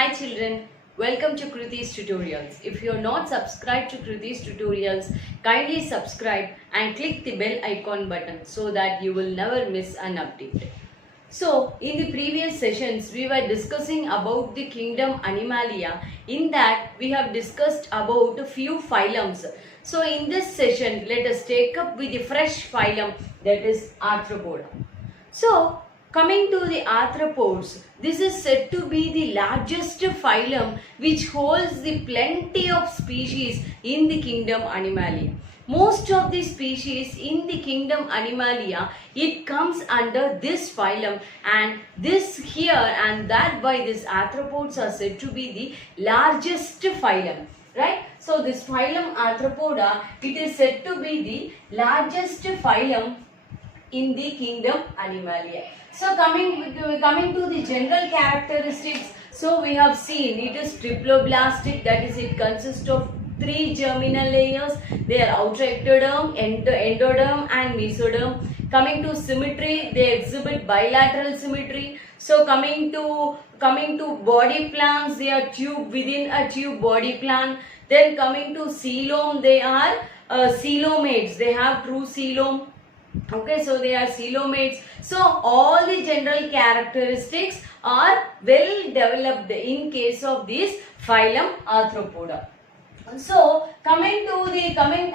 Hi children, welcome to Kriti's Tutorials. If you are not subscribed to Kriti's Tutorials, kindly subscribe and click the bell icon button so that you will never miss an update. So, in the previous sessions, we were discussing about the kingdom Animalia. In that, we have discussed about a few phylums. So, in this session, let us take up with the fresh phylum, that is Arthropoda. So, coming to the arthropods, this is said to be the largest phylum which holds the plenty of species in the kingdom Animalia. Most of the species in the kingdom Animalia, it comes under this phylum, and this here and that by these arthropods are said to be the largest phylum. Right? So this phylum Arthropoda, it is said to be the largest phylum in the kingdom Animalia. So coming to the general characteristics, so we have seen it is triploblastic, that is it consists of 3 germinal layers. They are outer ectoderm, endoderm and mesoderm. Coming to symmetry, they exhibit bilateral symmetry. So coming to body plans, they are tube within a tube body plan. Then coming to coelom, they are coelomates. They have true coelom. Okay, so they are coelomates. So all the general characteristics are well developed in case of this phylum Arthropoda. So coming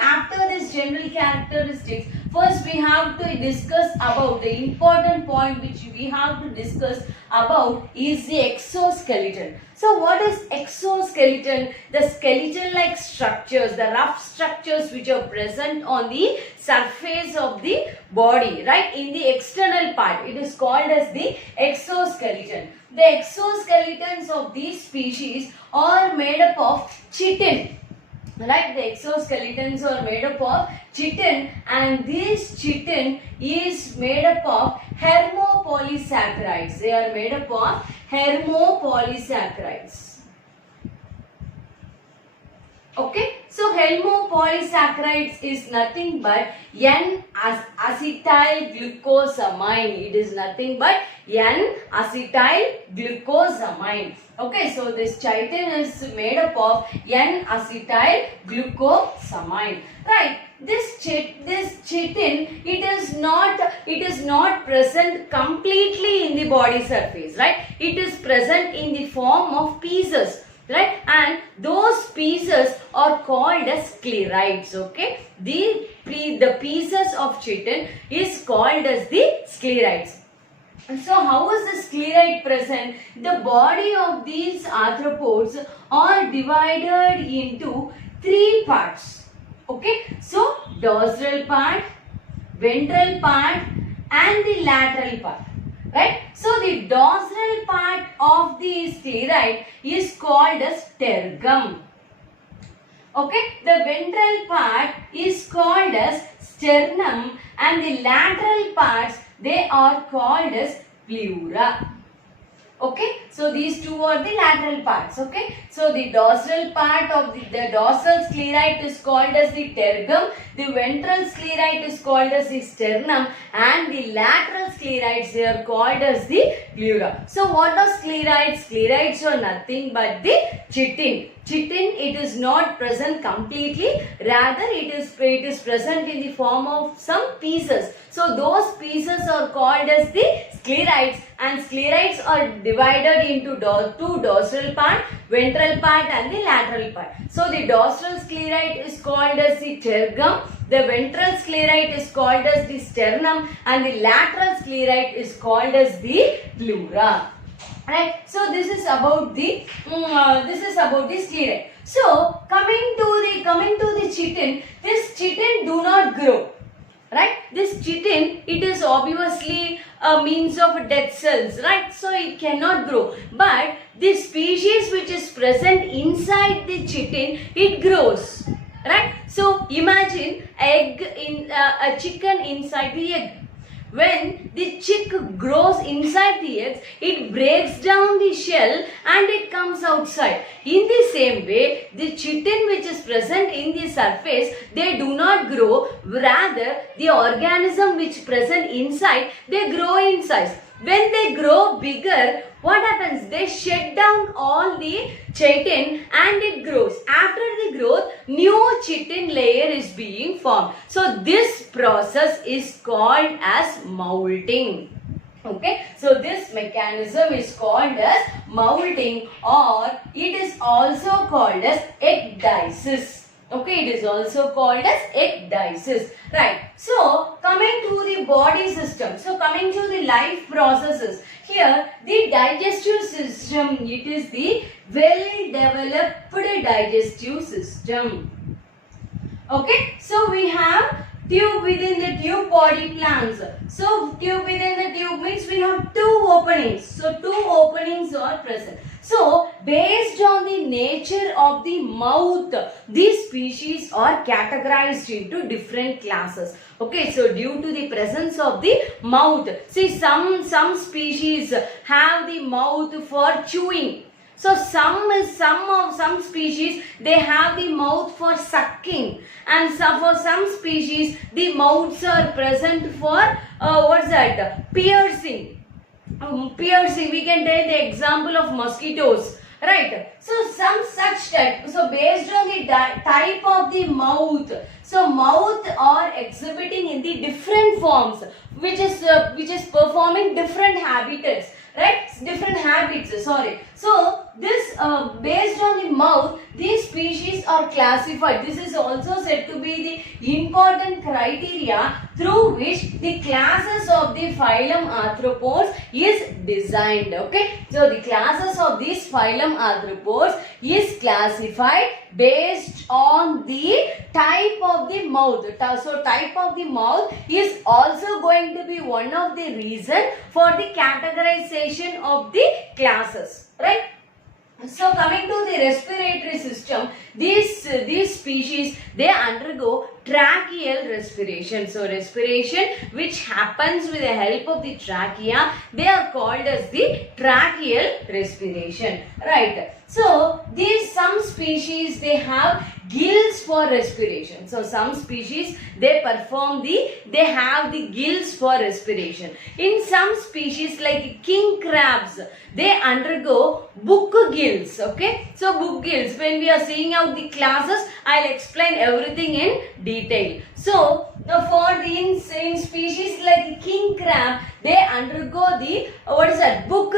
after this general characteristics, first we have to discuss about the important point which we have to discuss about is the exoskeleton. So what is exoskeleton? The skeleton-like structures, the rough structures which are present on the surface of the body, right? In the external part, it is called as the exoskeleton. The exoskeletons of these species are made up of chitin. Right, the exoskeletons are made up of chitin, and this chitin is made up of hermopolysaccharides. They are made up of hermopolysaccharides. Okay, so hermopolysaccharides is nothing but N-acetyl glucosamine. It is nothing but N-acetyl glucosamine. Okay, so this chitin is made up of N-acetyl glucosamine. Right, this chitin, it is not present completely in the body surface. Right, it is present in the form of pieces. Right, and those pieces are called as sclerites. Okay, the pieces of chitin is called as the sclerites. So how is the sclerite present? The body of these arthropods are divided into 3 parts. Okay, so dorsal part, ventral part and the lateral part. Right? So the dorsal part of the sclerite is called as tergum. Okay, the ventral part is called as sternum, and the lateral parts, they are called as pleura. Okay, so these two are the lateral parts. Okay, so the dorsal part of the dorsal sclerite is called as the tergum, the ventral sclerite is called as the sternum, and the lateral sclerites, they are called as the pleura. So what are sclerites? Sclerites are nothing but the chitin. Chitin, it is not present completely, rather it is present in the form of some pieces. So those pieces are called as the sclerites, and sclerites are divided into 2 dorsal part, ventral part and the lateral part. So the dorsal sclerite is called as the tergum, the ventral sclerite is called as the sternum, and the lateral sclerite is called as the pleura. Right, so this is about the sclerite. So coming to the chitin, this chitin do not grow. Right, this chitin, it is obviously a means of dead cells, right? So it cannot grow. But the species which is present inside the chitin, it grows. Right? So imagine a chicken inside the egg. When the chick grows inside the eggs, it breaks down the shell and it comes outside. In the same way, the chitin which is present in the surface, they do not grow. Rather, the organism which present inside, they grow in size. when they grow bigger, what happens? They shut down all the chitin and it grows. After the growth, new chitin layer is being formed. So this process is called as molting. Okay, so this mechanism is called as molting, or it is also called as ecdysis. Okay, it is also called as ecdysis. Right. So coming to the body system. So coming to the life processes. Here the digestive system, it is the well developed digestive system. Okay, so we have tube within the tube body plans. So tube within the tube means we have two openings. So two openings are present. So based on the nature of the mouth, these species are categorized into different classes. Okay, so due to the presence of the mouth, see some species have the mouth for chewing. So some species they have the mouth for sucking, and for some species the mouths are present for piercing. Piercing, we can take the example of mosquitoes, right? So some such type. So based on the type of the mouth, so mouth are exhibiting in the different forms, which is performing different habitats. Right, different habits. Sorry. So this based on the mouth, these species are classified. This is also said to be the important criteria through which the classes of the phylum Arthropods is designed. Okay. So the classes of this phylum Arthropods is classified based on the type of the mouth. So type of the mouth is also going to be one of the reason for the categorization of the classes, right? So coming to the respiratory system, these species they undergo tracheal respiration. So respiration which happens with the help of the trachea, they are called as the tracheal respiration, right? So these some species they have gills for respiration. So some species they have the gills for respiration. In some species like king crabs, they undergo book gills. Okay, so book gills, when we are seeing out the classes, I'll explain everything in detail. So for the in species like king crab, they undergo the book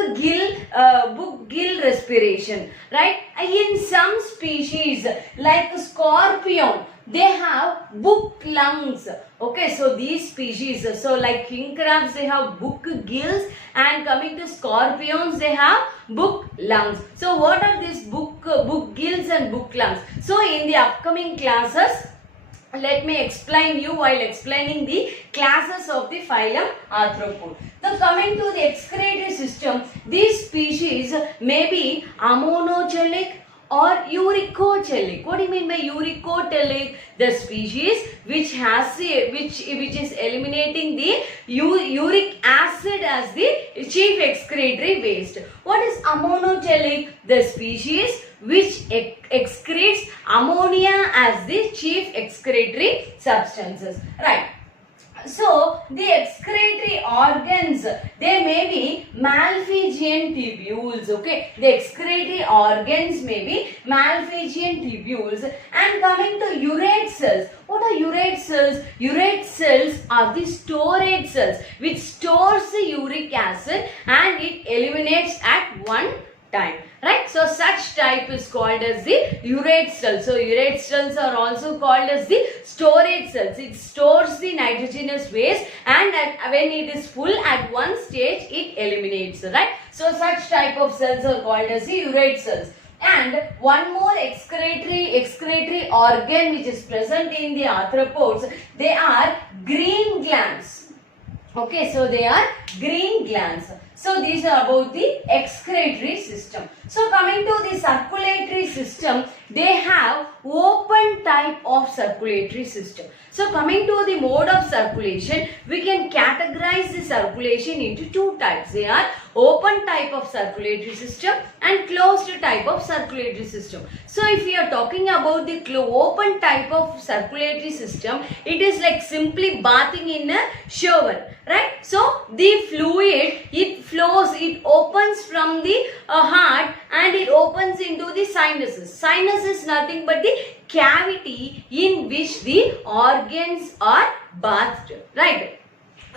gill respiration, right? In some species like scorpion, they have book lungs. Okay, so these species, so like king crabs they have book gills, and coming to scorpions they have book lungs. So what are these book gills and book lungs? So in the upcoming classes, let me explain you while explaining the classes of the phylum Arthropod. So coming to the excretory system, these species may be ammonogelic or uricogelic. What do you mean by uricogelic? The species which is eliminating the uric acid as the chief excretory waste. What is ammonogelic? The species which excretes ammonia as the chief excretory substances, right? So the excretory organs, they may be Malpighian tubules. Okay, the excretory organs may be Malpighian tubules. And coming to urate cells, what are urate cells? Urate cells are the storage cells which stores the uric acid and it eliminates at one time, right? So such type is called as the urate cells. So urate cells are also called as the storage cells. It stores the nitrogenous waste, and when it is full at one stage it eliminates, right? So such type of cells are called as the urate cells. And one more excretory organ which is present in the arthropods, they are green glands. Okay, so they are green glands. So these are about the excretory system. So coming to the circulatory system, they have open type of circulatory system. So coming to the mode of circulation, we can categorize the circulation into two types. They are open type of circulatory system and closed type of circulatory system. So if we are talking about the open type of circulatory system, it is like simply bathing in a shower, right? So the fluid, it flows, it opens from the heart and it opens into the sinuses. Sinus is nothing but the cavity in which the organs are bathed, right?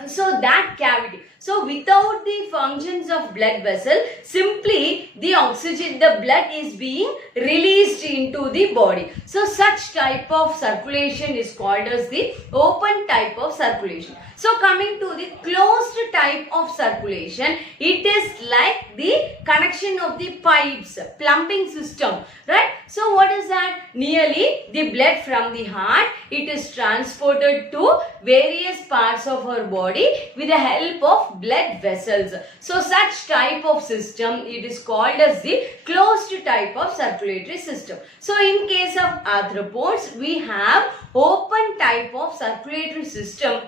So that cavity. So without the functions of blood vessel, simply the oxygen, the blood is being released into the body. So such type of circulation is called as the open type of circulation. So coming to the closed type of circulation, it is like the connection of the pipes, plumbing system, right? So what is that? Nearly the blood from the heart, it is transported to various parts of our body with the help of blood vessels. So such type of system, it is called as the closed type of circulatory system. So in case of arthropods, we have open type of circulatory system.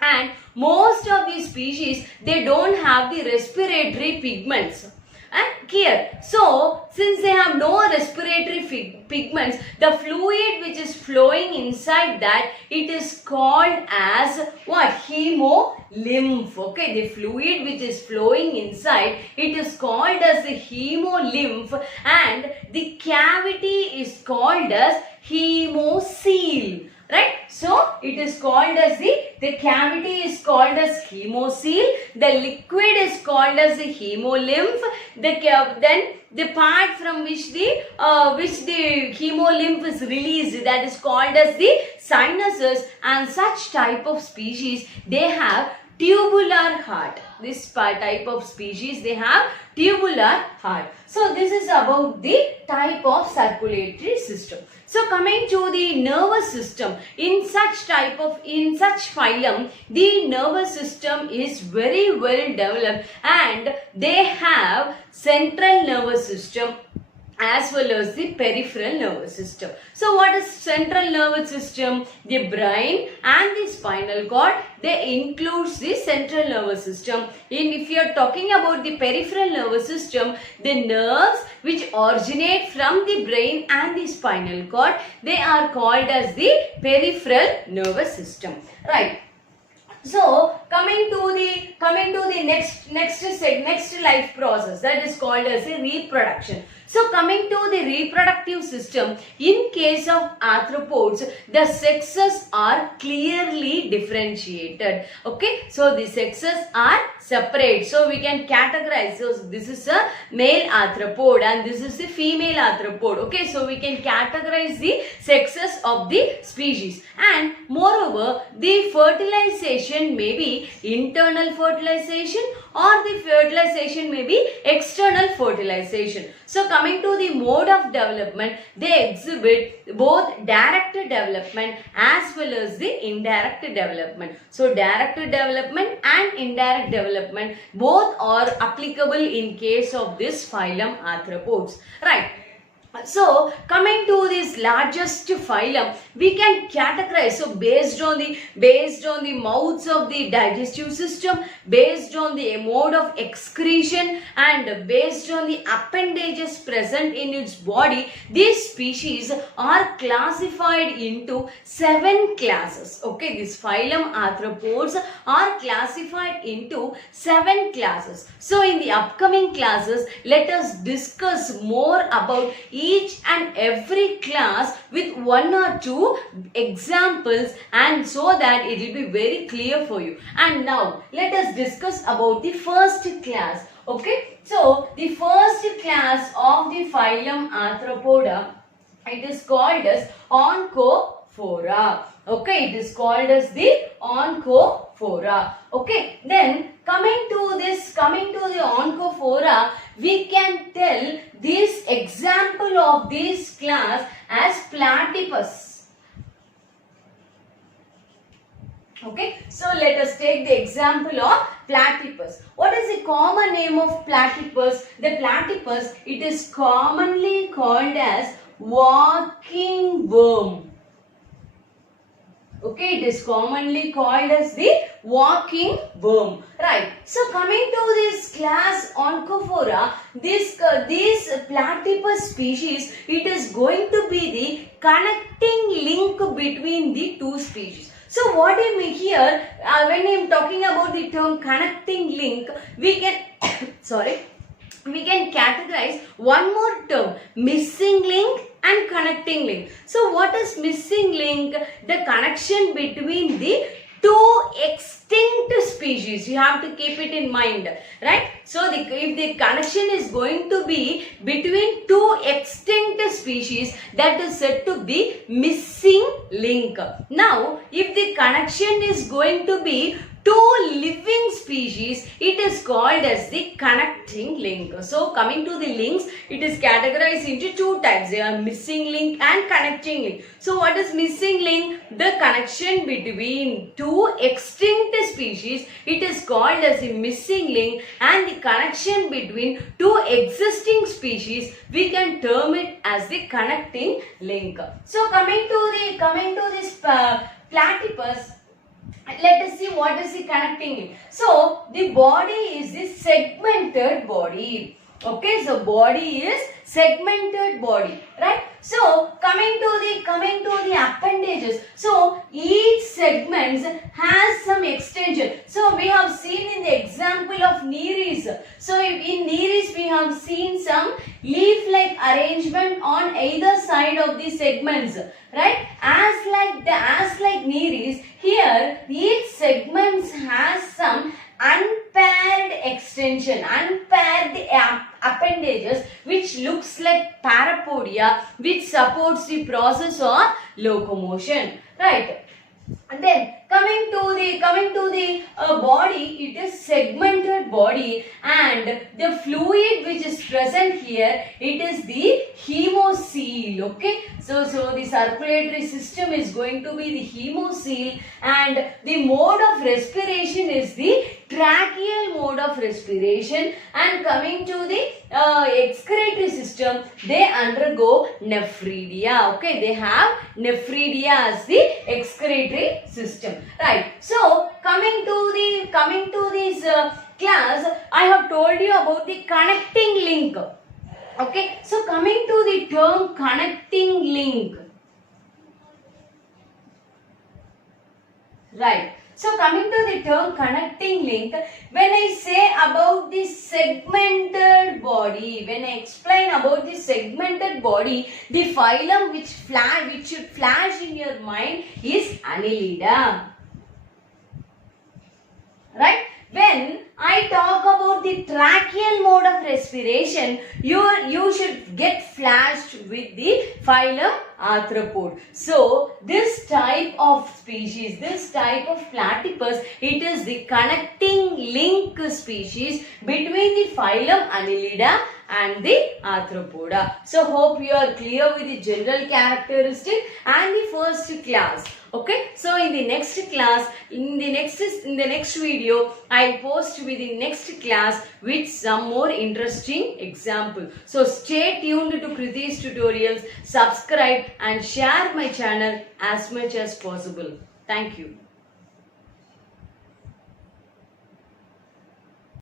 And most of these species, they don't have the respiratory pigments. And here, so since they have no respiratory pigments, the fluid which is flowing inside that, it is called as what? Hemolymph. Okay, the fluid which is flowing inside, it is called as the hemolymph, and the cavity is called as hemocoel. Right? So it is called as the cavity is called as hemocoel, the liquid is called as the hemolymph, then the part from which the hemolymph is released, that is called as the sinuses. And such type of species, they have tubular heart. This type of species, they have tubular heart. So this is about the type of circulatory system. So coming to the nervous system, in such phylum, the nervous system is very well developed, and they have central nervous system as well as the peripheral nervous system. So what is central nervous system? The brain and the spinal cord, they includes the central nervous system. If you are talking about the peripheral nervous system, the nerves which originate from the brain and the spinal cord, they are called as the peripheral nervous system, right? So coming to the next life process, that is called as a reproduction. So coming to the reproductive system, in case of arthropods, the sexes are clearly differentiated. Okay, so the sexes are separate. So we can categorize. So this is a male arthropod and this is the female arthropod. Okay, so we can categorize the sexes of the species. And moreover, the fertilization may be internal fertilization or the fertilization may be external fertilization. So coming to the mode of development, they exhibit both direct development as well as the indirect development. So direct development and indirect development, both are applicable in case of this phylum arthropods, right? So coming to this largest phylum, we can categorize. So based on the mouths of the digestive system, based on the mode of excretion, and based on the appendages present in its body, these species are classified into 7 classes. Okay, this phylum arthropods are classified into 7 classes. So in the upcoming classes, let us discuss more about each and every class with 1 or 2 examples, and so that it will be very clear for you. And now let us discuss about the first class. Okay, so the first class of the phylum Arthropoda, it is called as Oncophora. Okay, it is called as the Oncophora. Okay, then coming to the Oncophora, we can tell this example of this class as Platypus. Okay, so let us take the example of Platypus. What is the common name of Platypus? The Platypus, it is commonly called as walking worm. Okay, it is commonly called as the walking worm. Right. So coming to this class Oncophora, this platypus species, it is going to be the connecting link between the two species. So what I mean here, when I am talking about the term connecting link, we can we can categorize one more term, missing link and connecting link. So what is missing link? The connection between the two extinct species. You have to keep it in mind, right? So if the connection is going to be between two extinct species, that is said to be missing link. Now if the connection is going to be two living species, it is called as the connecting link. So coming to the links, it is categorized into two types. They are missing link and connecting link. So what is missing link? The connection between two extinct species, it is called as the missing link, and the connection between two existing species, we can term it as the connecting link. So coming to this platypus, let us see what is the connecting link. So the body is the segmented body. Okay, so body is segmented body, right? So coming to the appendages. So each segment has some extension. So we have seen in the example of Nereis. So in Nereis we have seen some leaf-like arrangement on either side of the segments, right? As like Nereis, here each segment has some unpaired extension, unpaired appendages, which looks like parapodia, which supports the process of locomotion, right? And then coming to the body, it is segmented body, and the fluid which is present here, it is the hemocoel. Okay, so the circulatory system is going to be the hemocoel, and the mode of respiration is the tracheal mode of respiration. And coming to the excretory system, they undergo nephridia. Okay, they have nephridia as the excretory system, right? So coming to this class, I have told you about the connecting link. Okay, so coming to the term connecting link, right? So coming to the term connecting link, when I say about the segmented body, when I explain about the segmented body, the phylum which should flash in your mind is Annelida, right? When I talk about the tracheal mode of respiration, you should get flashed with the phylum Arthropod. So this type of species, this type of platypus, it is the connecting link species between the phylum Annelida and the Arthropoda. So hope you are clear with the general characteristic and the first class. Okay, so in the next class, in the next video, I'll post with the next class with some more interesting example. So stay tuned to Kriti's tutorials, subscribe and share my channel as much as possible. Thank you.